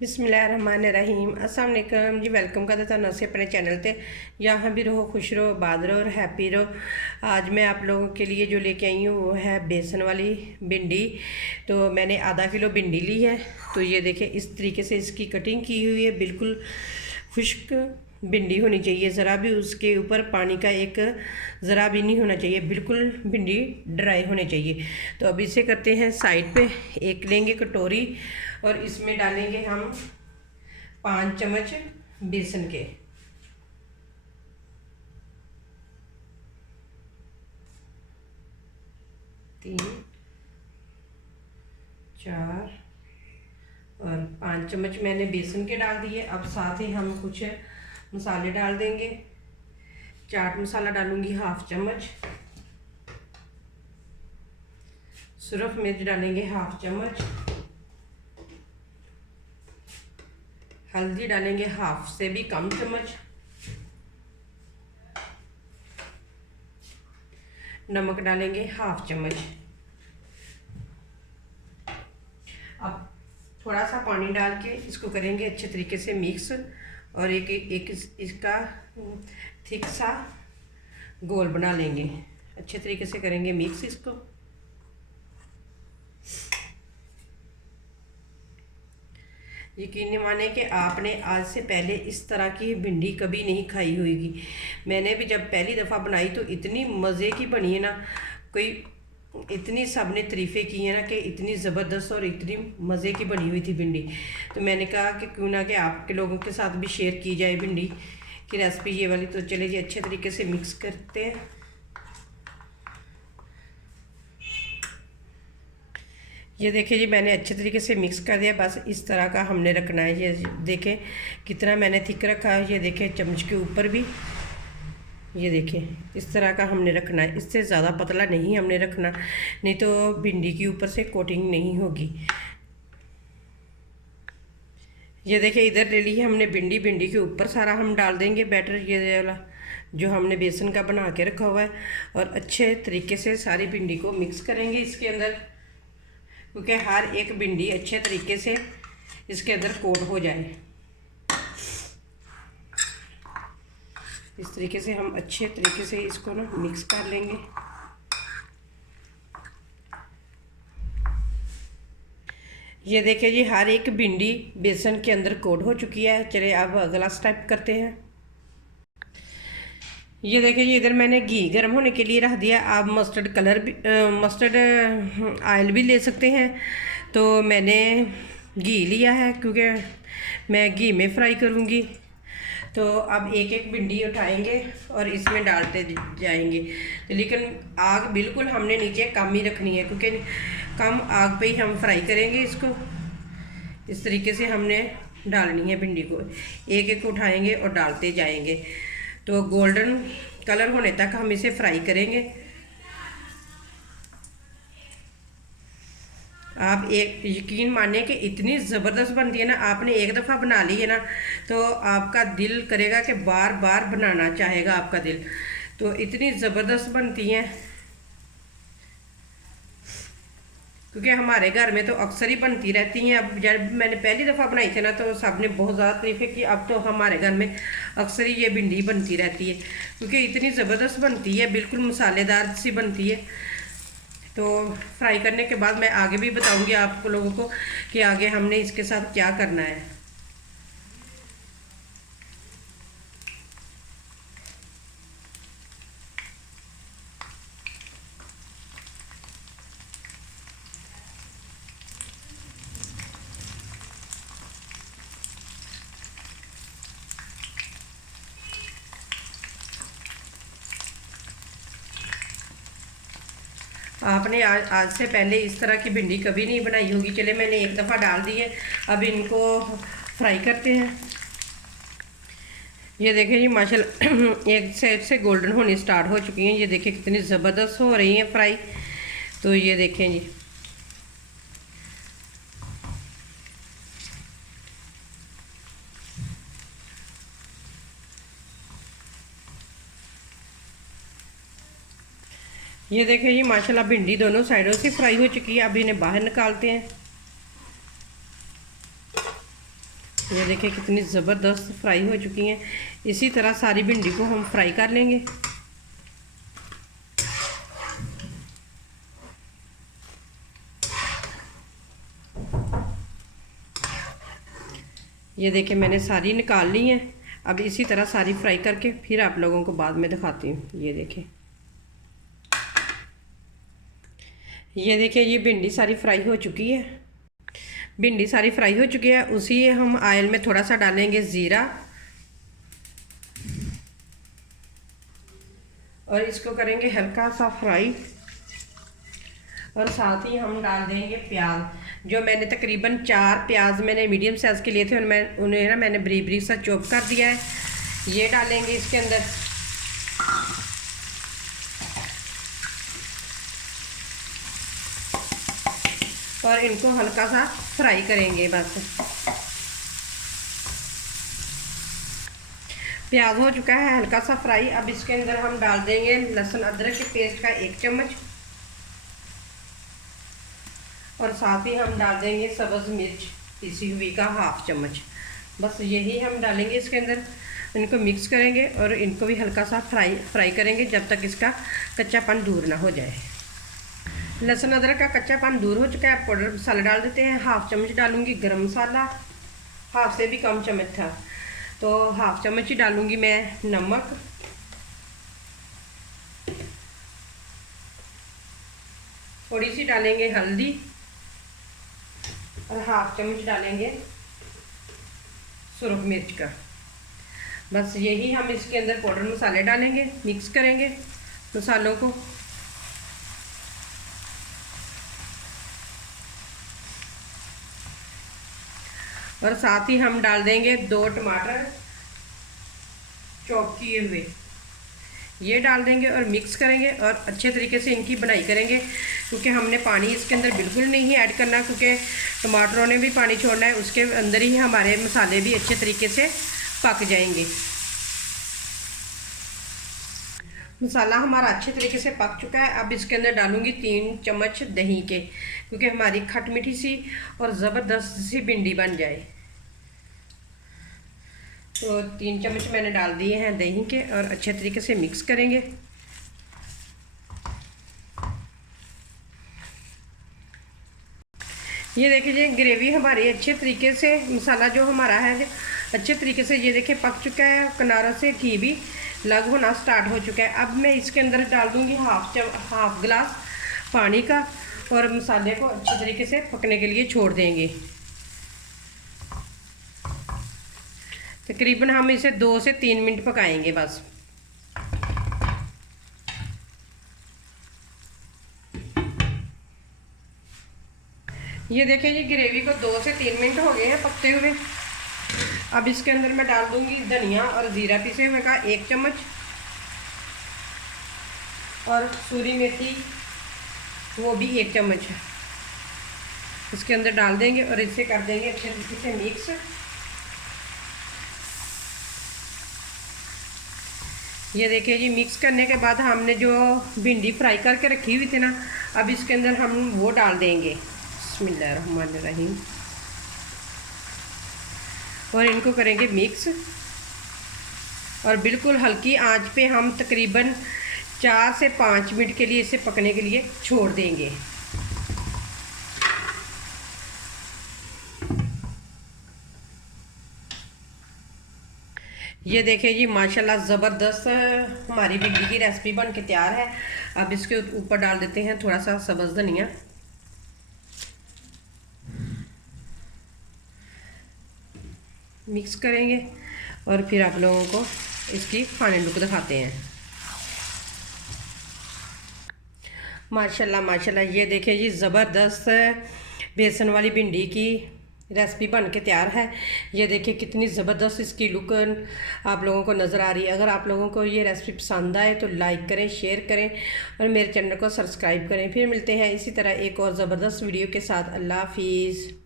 बिस्मिल्लाहिर्रहमानिर्रहीम अस्सलाम वालेकुम जी। वेलकम करते तुहानू असीं अपने चैनल ते। यहाँ भी रहो, खुश रहो, आबाद रहो और हैप्पी रहो। आज मैं आप लोगों के लिए जो लेके आई हूँ वो है बेसन वाली भिंडी। तो मैंने आधा किलो भिंडी ली है। तो ये देखिए इस तरीके से इसकी कटिंग की हुई है। बिल्कुल खुश्क भिंडी होनी चाहिए, ज़रा भी उसके ऊपर पानी का एक ज़रा भी नहीं होना चाहिए, बिल्कुल भिंडी ड्राई होनी चाहिए। तो अब इसे करते हैं साइड पे। एक लेंगे कटोरी और इसमें डालेंगे हम 5 चम्मच बेसन के। तीन, 4 और 5 चम्मच मैंने बेसन के डाल दिए। अब साथ ही हम कुछ मसाले डाल देंगे। चाट मसाला डालूंगी 1/2 चम्मच, सुरख मिर्च डालेंगे 1/2 चम्मच, हल्दी डालेंगे 1/2 से भी कम चम्मच, नमक डालेंगे 1/2 चम्मच। अब थोड़ा सा पानी डाल के इसको करेंगे अच्छे तरीके से मिक्स और एक इसका थिक सा गोल बना लेंगे। अच्छे तरीके से करेंगे मिक्स इसको। यकीन माने कि आपने आज से पहले इस तरह की भिंडी कभी नहीं खाई होगी। मैंने भी जब पहली दफ़ा बनाई तो इतनी मज़े की बनी है ना, कोई इतनी सब ने तारीफ़ें की हैं ना कि इतनी ज़बरदस्त और इतनी मज़े की बनी हुई थी भिंडी। तो मैंने कहा कि क्यों ना कि आपके लोगों के साथ भी शेयर की जाए भिंडी की रेसिपी ये वाली। तो चले जी अच्छे तरीके से मिक्स करते हैं। ये देखिए जी मैंने अच्छे तरीके से मिक्स कर दिया। बस इस तरह का हमने रखना है। ये देखें कितना मैंने थिक रखा है। ये देखें चम्मच के ऊपर भी, ये देखिए इस तरह का हमने रखना है। इससे ज़्यादा पतला नहीं हमने रखना, नहीं तो भिंडी के ऊपर से कोटिंग नहीं होगी। ये देखिए इधर ले ली है हमने भिंडी। भिंडी के ऊपर सारा हम डाल देंगे बैटर, ये वाला जो हमने बेसन का बना के रखा हुआ है। और अच्छे तरीके से सारी भिंडी को मिक्स करेंगे इसके अंदर, क्योंकि हर एक भिंडी अच्छे तरीके से इसके अंदर कोट हो जाए। इस तरीके से हम अच्छे तरीके से इसको ना मिक्स कर लेंगे। ये देखिए जी हर एक भिंडी बेसन के अंदर कोट हो चुकी है। चलिए अब अगला स्टेप करते हैं। ये देखिए जी इधर मैंने घी गर्म होने के लिए रख दिया। आप मस्टर्ड कलर भी मस्टर्ड ऑयल भी ले सकते हैं। तो मैंने घी लिया है क्योंकि मैं घी में फ्राई करूँगी। तो अब एक एक भिंडी उठाएंगे और इसमें डालते जाएंगे। तो लेकिन आग बिल्कुल हमने नीचे कम ही रखनी है, क्योंकि कम आग पे ही हम फ्राई करेंगे इसको। इस तरीके से हमने डालनी है भिंडी को। एक एक उठाएंगे और डालते जाएंगे। तो गोल्डन कलर होने तक हम इसे फ्राई करेंगे। आप एक यकीन मानिए कि इतनी ज़बरदस्त बनती है ना, आपने एक दफ़ा बना ली है ना तो आपका दिल करेगा कि बार बार बनाना चाहेगा आपका दिल। तो इतनी ज़बरदस्त बनती हैं, क्योंकि हमारे घर में तो अक्सर ही बनती रहती हैं। अब जब मैंने पहली दफ़ा बनाई थी ना तो सब ने बहुत ज़्यादा तारीफ़ें की। अब तो हमारे घर में अक्सर ही ये भिंडी बनती रहती है, क्योंकि इतनी ज़बरदस्त बनती है, बिल्कुल मसालेदार सी बनती है। तो फ्राई करने के बाद मैं आगे भी बताऊंगी आप लोगों को कि आगे हमने इसके साथ क्या करना है। आपने आज से पहले इस तरह की भिंडी कभी नहीं बनाई होगी। चले मैंने एक दफ़ा डाल दी है, अब इनको फ्राई करते हैं। ये देखिए जी माशाल्लाह एक साइड से गोल्डन होनी स्टार्ट हो चुकी हैं। ये देखिए कितनी ज़बरदस्त हो रही हैं फ्राई। तो ये देखें जी ये देखिए जी माशाल्लाह भिंडी दोनों साइडों से फ्राई हो चुकी है। अब इन्हें बाहर निकालते हैं। ये देखिए कितनी ज़बरदस्त फ्राई हो चुकी हैं। इसी तरह सारी भिंडी को हम फ्राई कर लेंगे। ये देखिए मैंने सारी निकाल ली हैं। अब इसी तरह सारी फ्राई करके फिर आप लोगों को बाद में दिखाती हूँ। ये देखिए ये भिंडी सारी फ्राई हो चुकी है। भिंडी सारी फ्राई हो चुकी है। उसी हम ऑयल में थोड़ा सा डालेंगे ज़ीरा और इसको करेंगे हल्का सा फ्राई। और साथ ही हम डाल देंगे प्याज। जो मैंने तकरीबन 4 प्याज मैंने मीडियम साइज़ के लिए थे, उन्हें ना मैंने बरीक बरीक सा चॉप कर दिया है। ये डालेंगे इसके अंदर। और इनको हल्का सा फ्राई करेंगे बस। प्याज हो चुका है हल्का सा फ्राई। अब इसके अंदर हम डाल देंगे लहसुन अदरक के पेस्ट का 1 चम्मच और साथ ही हम डाल देंगे सब्ज़ मिर्च पीसी हुई का 1/2 चम्मच। बस यही हम डालेंगे इसके अंदर। इनको मिक्स करेंगे और इनको भी हल्का सा फ्राई करेंगे जब तक इसका कच्चापन दूर ना हो जाए। लहसुन अदरक का कच्चापन दूर हो चुका है। पाउडर मसाला डाल देते हैं। 1/2 चम्मच डालूंगी गरम मसाला, 1/2 से भी कम चम्मच था तो 1/2 चम्मच ही डालूंगी मैं नमक। थोड़ी सी डालेंगे हल्दी और 1/2 चम्मच डालेंगे सुरख मिर्च का। बस यही हम इसके अंदर पाउडर मसाले डालेंगे। मिक्स करेंगे मसालों को। और साथ ही हम डाल देंगे 2 टमाटर चॉप किए हुए। ये डाल देंगे और मिक्स करेंगे और अच्छे तरीके से इनकी बनाई करेंगे, क्योंकि हमने पानी इसके अंदर बिल्कुल नहीं ऐड करना, क्योंकि टमाटरों ने भी पानी छोड़ना है। उसके अंदर ही हमारे मसाले भी अच्छे तरीके से पक जाएंगे। मसाला हमारा अच्छे तरीके से पक चुका है। अब इसके अंदर डालूंगी 3 चम्मच दही के, क्योंकि हमारी खट मीठी सी और ज़बरदस्त सी भिंडी बन जाए। तो 3 चम्मच मैंने डाल दिए हैं दही के और अच्छे तरीके से मिक्स करेंगे। ये देखिए जी ग्रेवी हमारी अच्छे तरीके से, मसाला जो हमारा है अच्छे तरीके से ये देखिए पक चुका है। किनारों से घी भी लग होना स्टार्ट हो चुका है। अब मैं इसके अंदर डाल दूंगी हाफ गिलास पानी का और मसाले को अच्छे तरीके से पकने के लिए छोड़ देंगे। तकरीबन हम इसे 2 से 3 मिनट पकाएंगे बस। ये देखिए जी ग्रेवी को 2 से 3 मिनट हो गए हैं पकते हुए। अब इसके अंदर मैं डाल दूंगी धनिया और ज़ीरा पीसे हुए का 1 चम्मच और सूरी मेथी वो भी 1 चम्मच इसके अंदर डाल देंगे और इसे कर देंगे अच्छे तरीके से मिक्स। ये देखिए जी मिक्स करने के बाद हमने जो भिंडी फ्राई करके रखी हुई थी ना, अब इसके अंदर हम वो डाल देंगे। बिस्मिल्लाहिर्रहमानिर्रहीम। और इनको करेंगे मिक्स और बिल्कुल हल्की आंच पे हम तकरीबन 4 से 5 मिनट के लिए इसे पकने के लिए छोड़ देंगे। ये देखिए जी माशाल्लाह ज़बरदस्त हमारी भिंडी की रेसिपी बन के तैयार है। अब इसके ऊपर डाल देते हैं थोड़ा सा सब्ज़ धनिया। मिक्स करेंगे और फिर आप लोगों को इसकी फाइनल लुक दिखाते हैं। माशाल्लाह माशाल्लाह ये देखिए जी ज़बरदस्त बेसन वाली भिंडी की रेसिपी बन के तैयार है। ये देखिए कितनी ज़बरदस्त इसकी लुक आप लोगों को नज़र आ रही है। अगर आप लोगों को ये रेसिपी पसंद आए तो लाइक करें, शेयर करें और मेरे चैनल को सब्सक्राइब करें। फिर मिलते हैं इसी तरह एक और ज़बरदस्त वीडियो के साथ। अल्लाह हाफिज़।